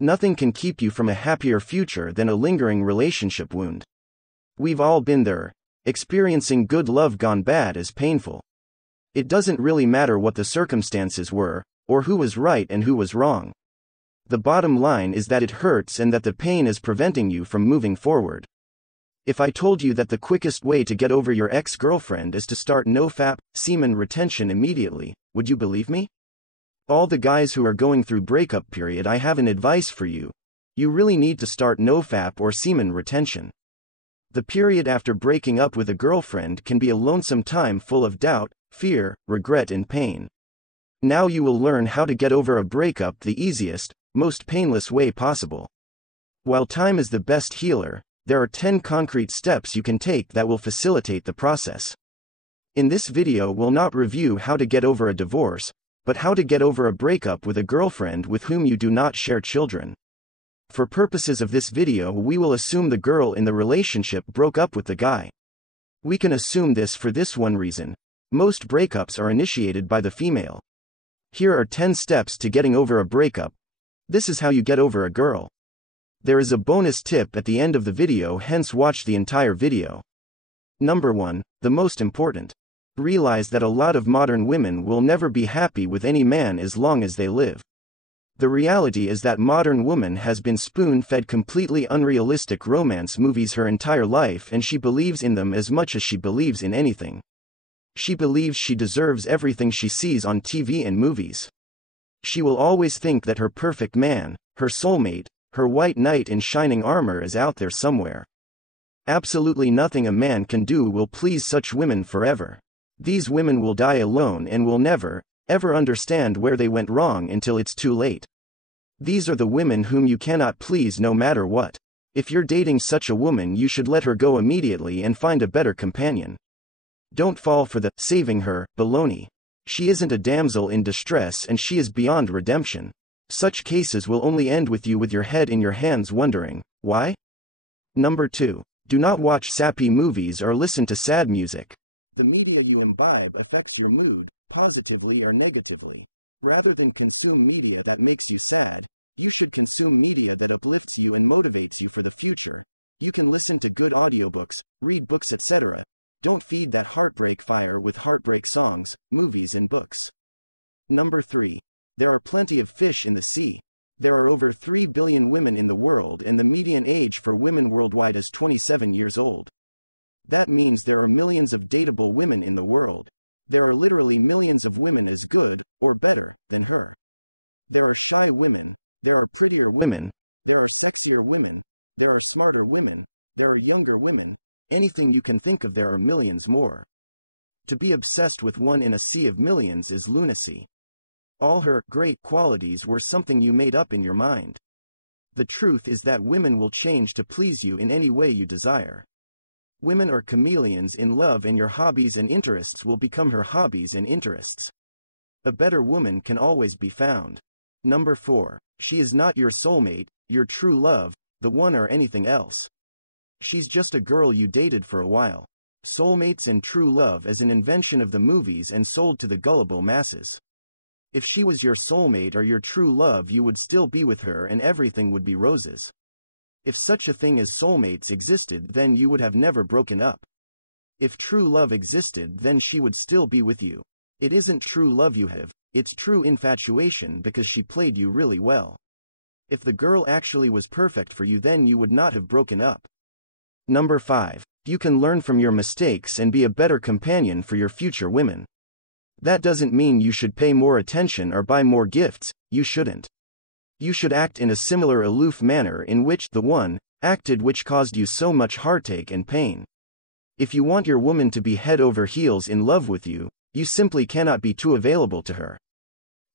Nothing can keep you from a happier future than a lingering relationship wound. We've all been there. Experiencing good love gone bad is painful. It doesn't really matter what the circumstances were, or who was right and who was wrong. The bottom line is that it hurts and that the pain is preventing you from moving forward. If I told you that the quickest way to get over your ex-girlfriend is to start NoFAP, semen retention immediately, would you believe me? All the guys who are going through breakup period, I have an advice for you. You really need to start NoFAP or semen retention. The period after breaking up with a girlfriend can be a lonesome time full of doubt, fear, regret and pain. Now you will learn how to get over a breakup the easiest, most painless way possible. While time is the best healer, there are 10 concrete steps you can take that will facilitate the process. In this video we'll not review how to get over a divorce, but how to get over a breakup with a girlfriend with whom you do not share children. For purposes of this video we will assume the girl in the relationship broke up with the guy. We can assume this for this one reason: most breakups are initiated by the female. Here are 10 steps to getting over a breakup. This is how you get over a girl. There is a bonus tip at the end of the video, hence watch the entire video. Number 1, the most important. Realize that a lot of modern women will never be happy with any man as long as they live. The reality is that modern woman has been spoon-fed completely unrealistic romance movies her entire life, and she believes in them as much as she believes in anything. She believes she deserves everything she sees on TV and movies. She will always think that her perfect man, her soulmate, her white knight in shining armor is out there somewhere. Absolutely nothing a man can do will please such women forever. These women will die alone and will never, ever understand where they went wrong until it's too late. These are the women whom you cannot please no matter what. If you're dating such a woman, you should let her go immediately and find a better companion. Don't fall for the saving her baloney. She isn't a damsel in distress and she is beyond redemption. Such cases will only end with you with your head in your hands wondering, why? Number 2. Do not watch sappy movies or listen to sad music. The media you imbibe affects your mood, positively or negatively. Rather than consume media that makes you sad, you should consume media that uplifts you and motivates you for the future. You can listen to good audiobooks, read books, etc. Don't feed that heartbreak fire with heartbreak songs, movies and books. Number 3. There are plenty of fish in the sea. There are over 3 billion women in the world and the median age for women worldwide is 27 years old. That means there are millions of dateable women in the world. There are literally millions of women as good, or better, than her. There are shy women, there are prettier women, there are sexier women, there are smarter women, there are younger women, anything you can think of, there are millions more. To be obsessed with one in a sea of millions is lunacy. All her great qualities were something you made up in your mind. The truth is that women will change to please you in any way you desire. Women are chameleons in love, and your hobbies and interests will become her hobbies and interests. A better woman can always be found. Number 4. She is not your soulmate, your true love, the one or anything else. She's just a girl you dated for a while. Soulmates and true love is an invention of the movies and sold to the gullible masses. If she was your soulmate or your true love, you would still be with her and everything would be roses. If such a thing as soulmates existed, then you would have never broken up. If true love existed, then she would still be with you. It isn't true love you have, it's true infatuation because she played you really well. If the girl actually was perfect for you, then you would not have broken up. Number 5. You can learn from your mistakes and be a better companion for your future women. That doesn't mean you should pay more attention or buy more gifts, you shouldn't. You should act in a similar aloof manner in which the one acted which caused you so much heartache and pain. If you want your woman to be head over heels in love with you, you simply cannot be too available to her.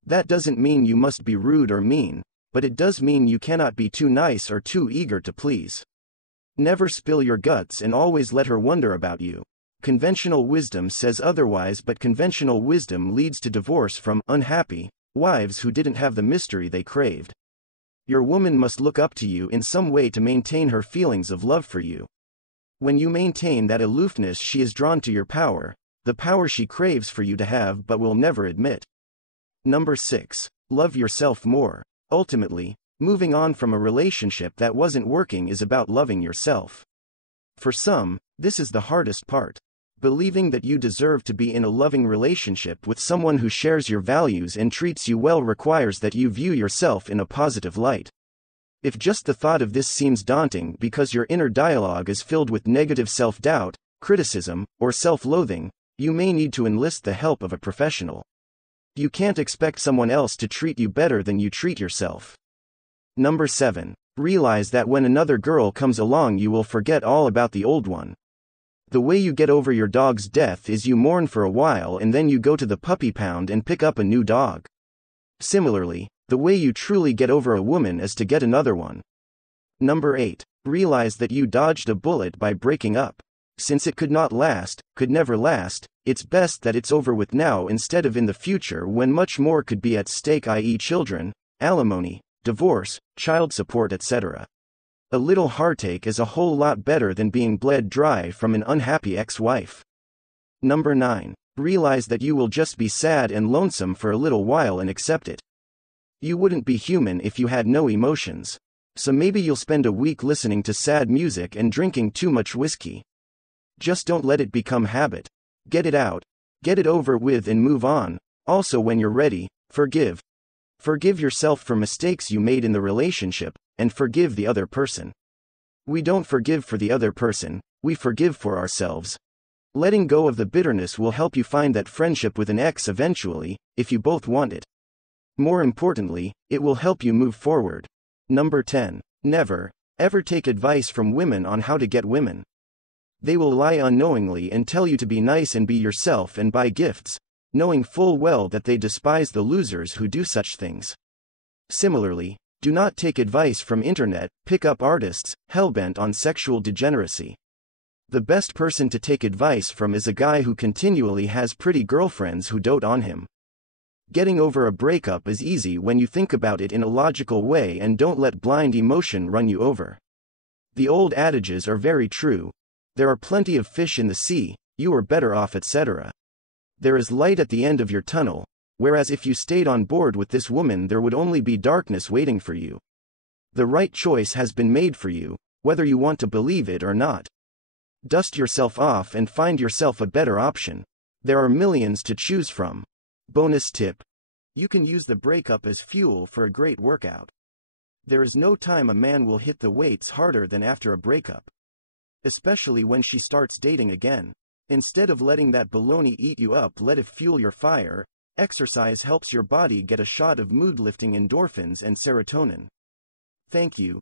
That doesn't mean you must be rude or mean, but it does mean you cannot be too nice or too eager to please. Never spill your guts and always let her wonder about you. Conventional wisdom says otherwise, but conventional wisdom leads to divorce from unhappy wives who didn't have the mystery they craved. Your woman must look up to you in some way to maintain her feelings of love for you. When you maintain that aloofness, she is drawn to your power, the power she craves for you to have but will never admit. Number 6. Love yourself more. Ultimately, Moving on from a relationship that wasn't working is about loving yourself. For some, this is the hardest part. Believing that you deserve to be in a loving relationship with someone who shares your values and treats you well requires that you view yourself in a positive light. If just the thought of this seems daunting because your inner dialogue is filled with negative self-doubt, criticism, or self-loathing, you may need to enlist the help of a professional. You can't expect someone else to treat you better than you treat yourself. Number 7. Realize that when another girl comes along you will forget all about the old one. The way you get over your dog's death is you mourn for a while and then you go to the puppy pound and pick up a new dog. Similarly, the way you truly get over a woman is to get another one. Number 8. Realize that you dodged a bullet by breaking up. Since it could never last, it's best that it's over with now instead of in the future when much more could be at stake, i.e. children, alimony, divorce, child support, etc. A little heartache is a whole lot better than being bled dry from an unhappy ex-wife. Number 9. Realize that you will just be sad and lonesome for a little while and accept it. You wouldn't be human if you had no emotions. So maybe you'll spend a week listening to sad music and drinking too much whiskey. Just don't let it become habit. Get it out, get it over with and move on. Also, when you're ready, forgive. Forgive yourself for mistakes you made in the relationship, and forgive the other person. We don't forgive for the other person, we forgive for ourselves. Letting go of the bitterness will help you find that friendship with an ex eventually, if you both want it. More importantly, it will help you move forward. Number 10. Never, ever take advice from women on how to get women. They will lie unknowingly and tell you to be nice and be yourself and buy gifts, knowing full well that they despise the losers who do such things. Similarly, do not take advice from internet, pick-up artists, hellbent on sexual degeneracy. The best person to take advice from is a guy who continually has pretty girlfriends who dote on him. Getting over a breakup is easy when you think about it in a logical way and don't let blind emotion run you over. The old adages are very true. There are plenty of fish in the sea, you are better off, etc. There is light at the end of your tunnel, whereas if you stayed on board with this woman there would only be darkness waiting for you. The right choice has been made for you, whether you want to believe it or not. Dust yourself off and find yourself a better option. There are millions to choose from. Bonus tip. You can use the breakup as fuel for a great workout. There is no time a man will hit the weights harder than after a breakup. Especially when she starts dating again. Instead of letting that baloney eat you up, let it fuel your fire. Exercise helps your body get a shot of mood-lifting endorphins and serotonin. Thank you.